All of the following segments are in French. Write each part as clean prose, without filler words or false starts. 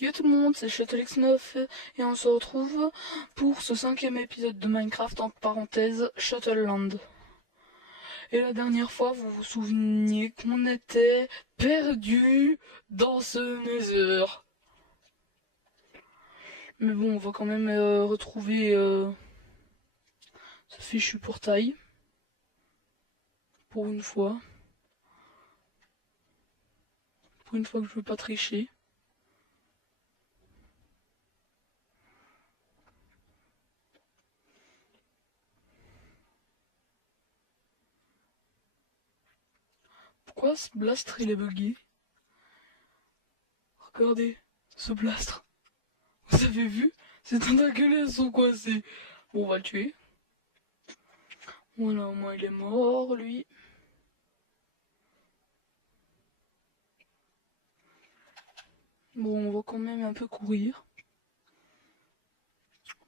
Yo tout le monde, c'est ShuttleX9 et on se retrouve pour ce 5e épisode de Minecraft, entre parenthèses, Shuttleland. Et la dernière fois, vous vous souveniez qu'on était perdu dans ce Nether. Mais bon, on va quand même retrouver ce fichu portail. Pour une fois. Pour une fois que je veux pas tricher. Pourquoi ce blastre il est bugué? Regardez, ce blastre. Vous avez vu? Ces tentacules elles sont coincées. Bon, on va le tuer. Voilà, au moins il est mort, lui. Bon, on va quand même un peu courir.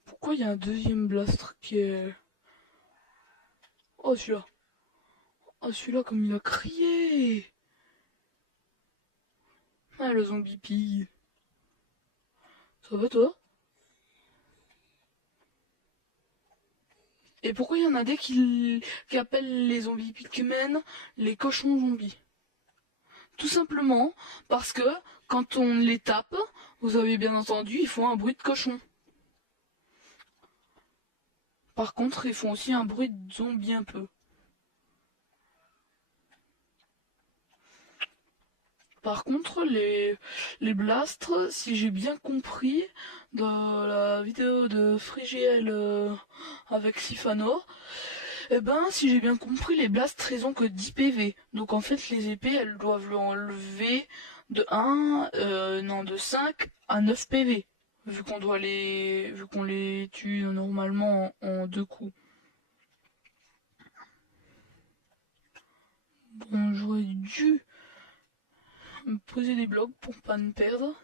Pourquoi il y a un deuxième blastre qui est... Oh, celui-là. Oh, celui-là, comme il a crié. Ah, le zombie pig. Ça va, toi? Et pourquoi il y en a des qui appellent les zombies pigmen les cochons zombies? Tout simplement parce que quand on les tape, vous avez bien entendu, ils font un bruit de cochon. Par contre, ils font aussi un bruit de zombie un peu. Par contre, les blastres, si j'ai bien compris, dans la vidéo de FreeGL avec Sifano, eh ben, si j'ai bien compris, les blastres, ils ont que 10 PV. Donc en fait, les épées, elles doivent le enlever de 5 à 9 PV. Vu qu'on les tue normalement en 2 coups. Bon, j'aurais dû me poser des blocs pour pas me perdre.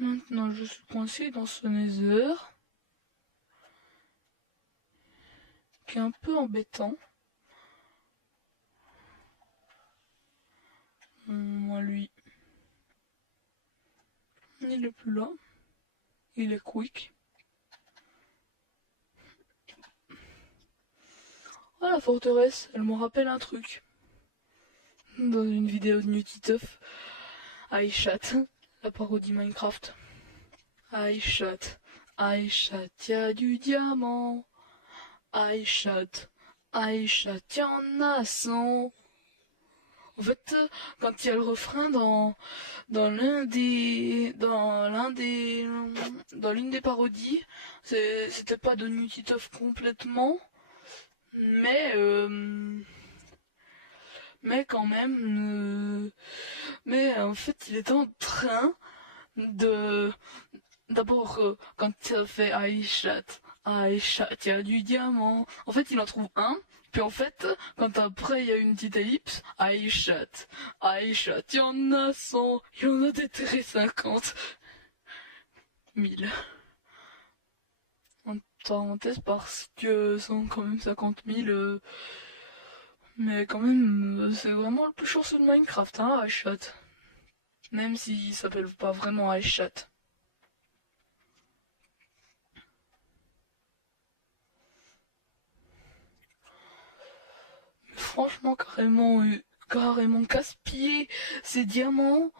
Maintenant, je suis coincé dans ce nether, qui est un peu embêtant. Moi, lui, il est plus là. Il est quick. Ah, la forteresse, elle me rappelle un truc. Dans une vidéo de Nutiteuf, iChat, la parodie Minecraft. iChat, y'a du diamant. iChat, y'en a 100. En fait, quand il y a le refrain dans l'une des parodies, c'était pas de Nutiteuf complètement, mais quand même, mais en fait, il était en train de d'abord quand ça fait Aïchat, il y a du diamant. En fait, il en trouve un. Puis en fait, quand après il y a une petite ellipse, Aïchat, il y en a 100, il y en a déterré 50 000. En parenthèse, parce que sont quand même 50 000, mais quand même, c'est vraiment le plus chanceux de Minecraft, hein, Aïchat. Même s'il s'appelle pas vraiment Aïchat. Franchement, carrément casse-pied ces diamants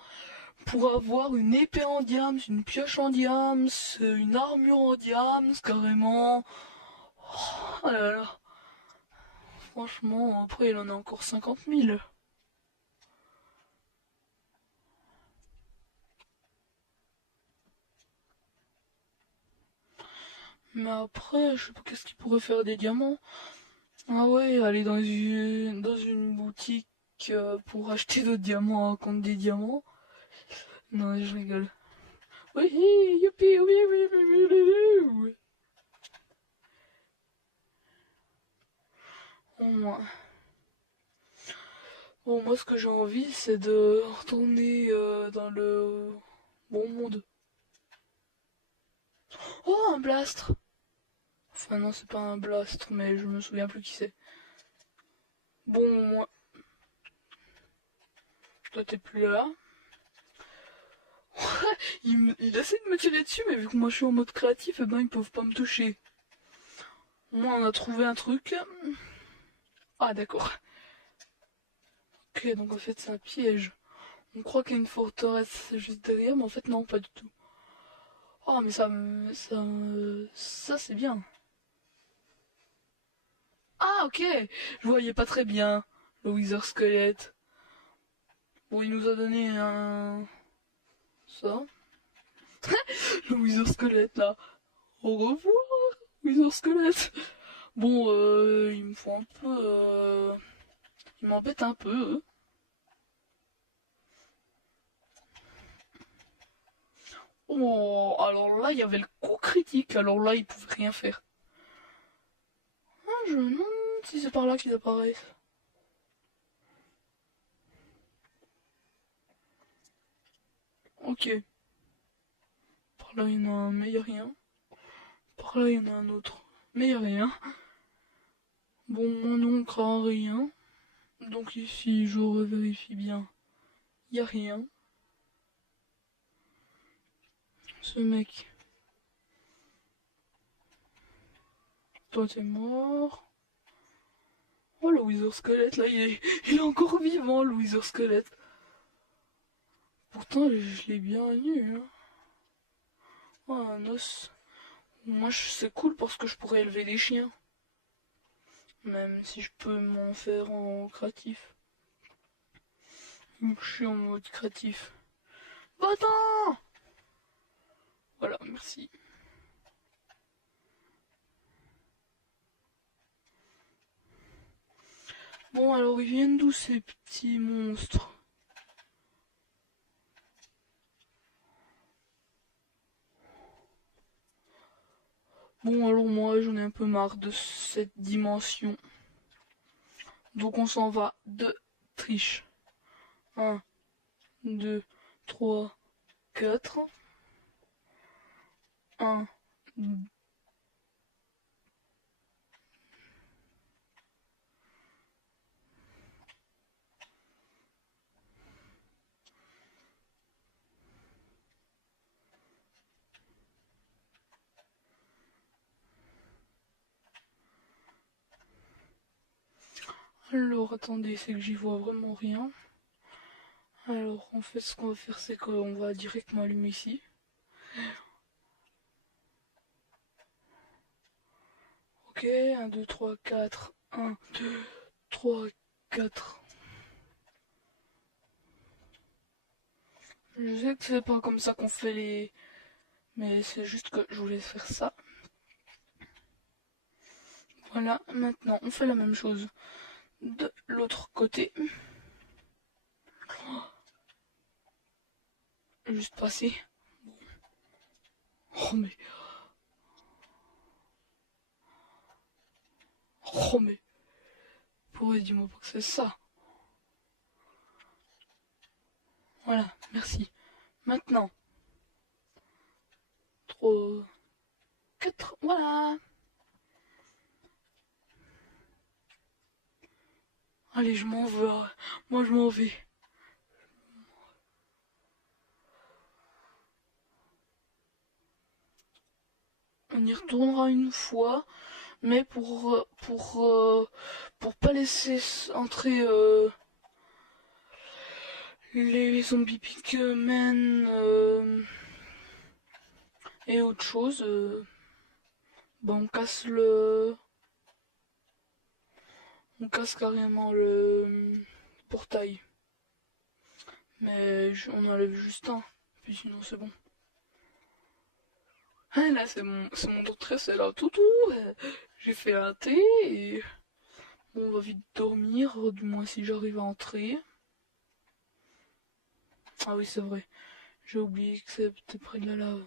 pour avoir une épée en diams, une pioche en diams, une armure en diams, carrément. Oh là là. Franchement, après il en a encore 50 000. Mais après, je sais pas qu'est-ce qu'il pourrait faire des diamants. Ah ouais, aller dans une boutique pour acheter d'autres diamants contre des diamants. Non, je rigole. Oui, youpi, oui, oui, oui, oui, oui, oui. Au moins. Bon, moi, ce que j'ai envie, c'est de retourner dans le bon monde. Oh, un blastre! Enfin, non, c'est pas un blastre, mais je me souviens plus qui c'est. Bon, moi... Toi, t'es plus là. Il essaie de me tirer dessus, mais vu que moi je suis en mode créatif, eh ben ils peuvent pas me toucher. Moi, on a trouvé un truc. Ah, d'accord. Ok, donc en fait, c'est un piège. On croit qu'il y a une forteresse juste derrière, mais en fait, non, pas du tout. Oh, mais ça c'est bien. Ah, ok. Je voyais pas très bien le Wither Squelette. Bon, il nous a donné un... Ça. Le Wither Squelette, là. Au revoir, Wither Squelette. Bon, il me faut un peu... Il m'embête un peu. Oh, alors là, il y avait le coup critique. Alors là, il pouvait rien faire. Ah, je me demande si c'est par là qu'ils apparaissent. Ok. Par là, il y en a un, mais il n'y a rien. Par là, il y en a un autre. Mais il n'y a rien. Bon, mon oncle a rien. Donc ici, je revérifie bien. Il n'y a rien. Ce mec. Toi, t'es mort. Oh, le Wither Squelette, là, il est encore vivant, le Wither Squelette. Pourtant, je l'ai bien nu. Hein. Oh, un os. Moi, c'est cool parce que je pourrais élever des chiens. Même si je peux m'en faire en créatif. Je suis en mode créatif. Va-t'en! Voilà, merci. Bon, alors ils viennent d'où ces petits monstres? Bon, alors moi j'en ai un peu marre de cette dimension. Donc on s'en va de triche. 1, 2, 3, 4. 1. Alors attendez, c'est que j'y vois vraiment rien. Alors en fait ce qu'on va faire c'est qu'on va directement allumer ici. Ok, 1, 2, 3, 4. 1, 2, 3, 4. Je sais que c'est pas comme ça qu'on fait les... Mais c'est juste que je voulais faire ça. Voilà, maintenant on fait la même chose de l'autre côté. Juste passer. Oh mais... Oh mais... Pourquoi dis-moi pas que c'est ça. Voilà, merci. Maintenant. 3, 4, voilà. Allez, je m'en vais. Moi, je m'en vais. On y retournera une fois, mais pour pas laisser entrer les zombies Pikmin et autre chose, bah on casse carrément le portail. Mais on enlève juste un, puis sinon c'est bon. Ah là, c'est mon docteur, c'est là, toutou. J'ai fait un thé et bon, on va vite dormir, du moins si j'arrive à entrer. Ah oui, c'est vrai. J'ai oublié que c'était près de la lave.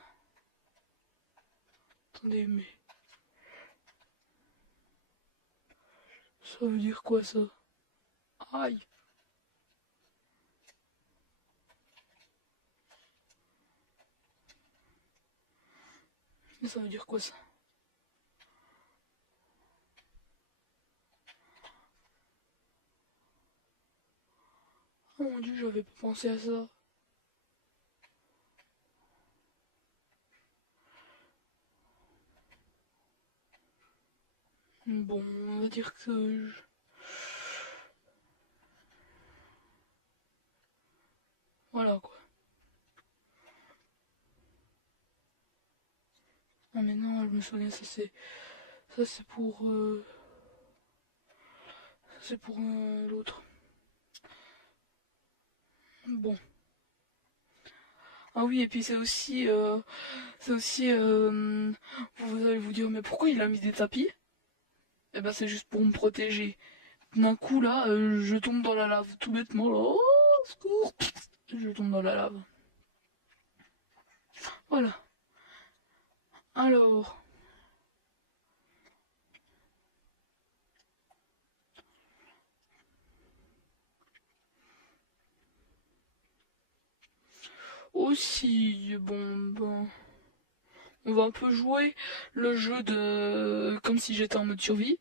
Attendez, mais ça veut dire quoi ça? Aïe. Mais ça veut dire quoi ça? Oh mon dieu, j'avais pas pensé à ça. Bon, on va dire que... Voilà quoi. Ah mais non, je me souviens, ça c'est... Ça c'est pour... Ça c'est pour l'autre. Bon. Ah oui, et puis c'est aussi... vous allez vous dire, mais pourquoi il a mis des tapis? Eh ben c'est juste pour me protéger. D'un coup là, je tombe dans la lave, tout bêtement là. Oh, secours! Je tombe dans la lave. Voilà. Alors... Aussi, bon, on va un peu jouer le jeu de... comme si j'étais en mode survie.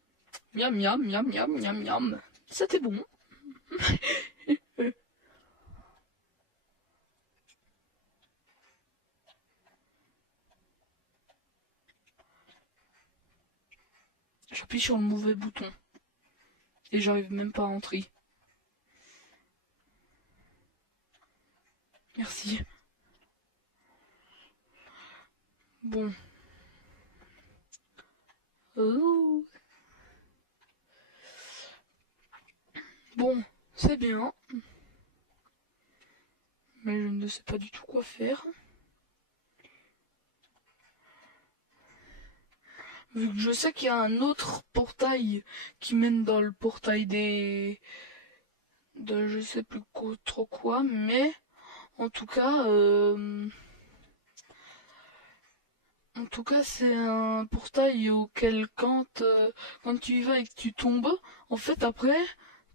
Miam, miam, miam, miam, miam, miam. C'était bon. J'appuie sur le mauvais bouton. Et j'arrive même pas à entrer. Merci. Bon. Oh. Bon, c'est bien. Mais je ne sais pas du tout quoi faire. Vu que je sais qu'il y a un autre portail qui mène dans le portail des... de je sais plus trop quoi, mais en tout cas... En tout cas, c'est un portail auquel quand tu y vas et que tu tombes, en fait après,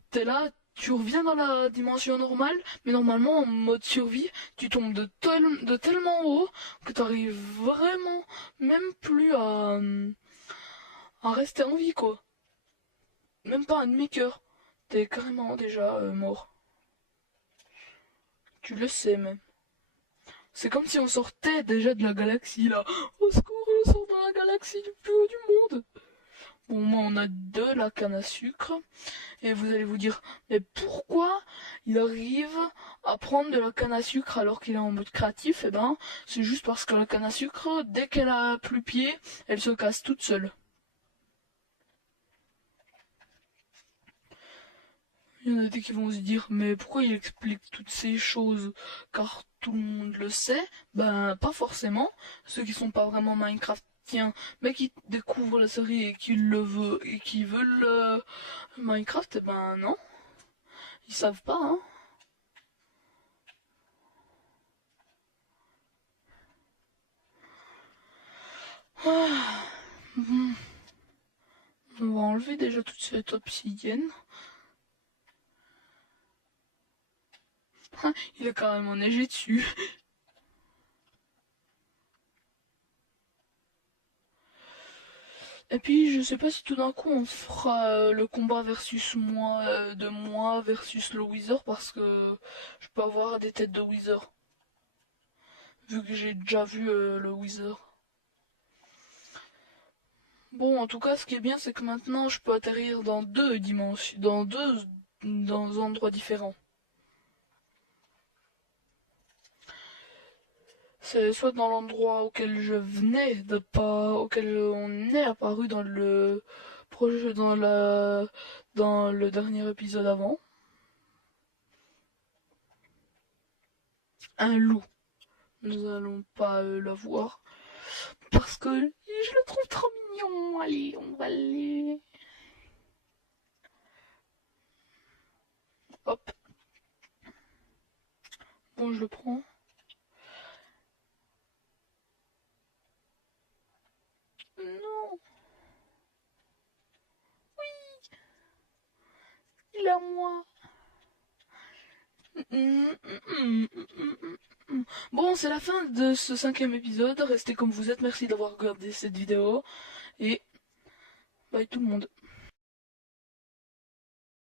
t'es là, tu reviens dans la dimension normale, mais normalement en mode survie, tu tombes de tellement haut que t'arrives vraiment même plus à rester en vie quoi. Même pas un demi-cœur. T'es carrément déjà mort. Tu le sais même. C'est comme si on sortait déjà de la galaxie là. Au secours, on sort de la galaxie du plus haut du monde. Bon, moi, on a de la canne à sucre. Et vous allez vous dire, mais pourquoi il arrive à prendre de la canne à sucre alors qu'il est en mode créatif? Eh ben, c'est juste parce que la canne à sucre, dès qu'elle a plus pied, elle se casse toute seule. Il y en a des qui vont se dire, mais pourquoi il explique toutes ces choses? Car tout le monde le sait. Ben, pas forcément. Ceux qui sont pas vraiment Minecraftiens, mais qui découvrent la série et qui le veulent, et qui veulent Minecraft, eh ben non. Ils savent pas, hein. Ah, bon. On va enlever déjà toute cette obsidienne. Ah, il a carrément neigé dessus. Et puis je sais pas si tout d'un coup on fera le combat versus moi, de moi versus le Wither parce que je peux avoir des têtes de Wither. Vu que j'ai déjà vu le Wither. Bon, en tout cas, ce qui est bien, c'est que maintenant, je peux atterrir dans deux dimensions, dans endroits différents. C'est soit dans l'endroit auquel je venais de pas, auquel on est apparu dans le projet, dans le dernier épisode avant. Un loup. Nous allons pas l'avoir parce que je le trouve trop mignon. Allez, on va aller. Hop. Bon, je le prends. Non, il est à moi. Bon, c'est la fin de ce 5e épisode. Restez comme vous êtes. Merci d'avoir regardé cette vidéo. Et bye tout le monde.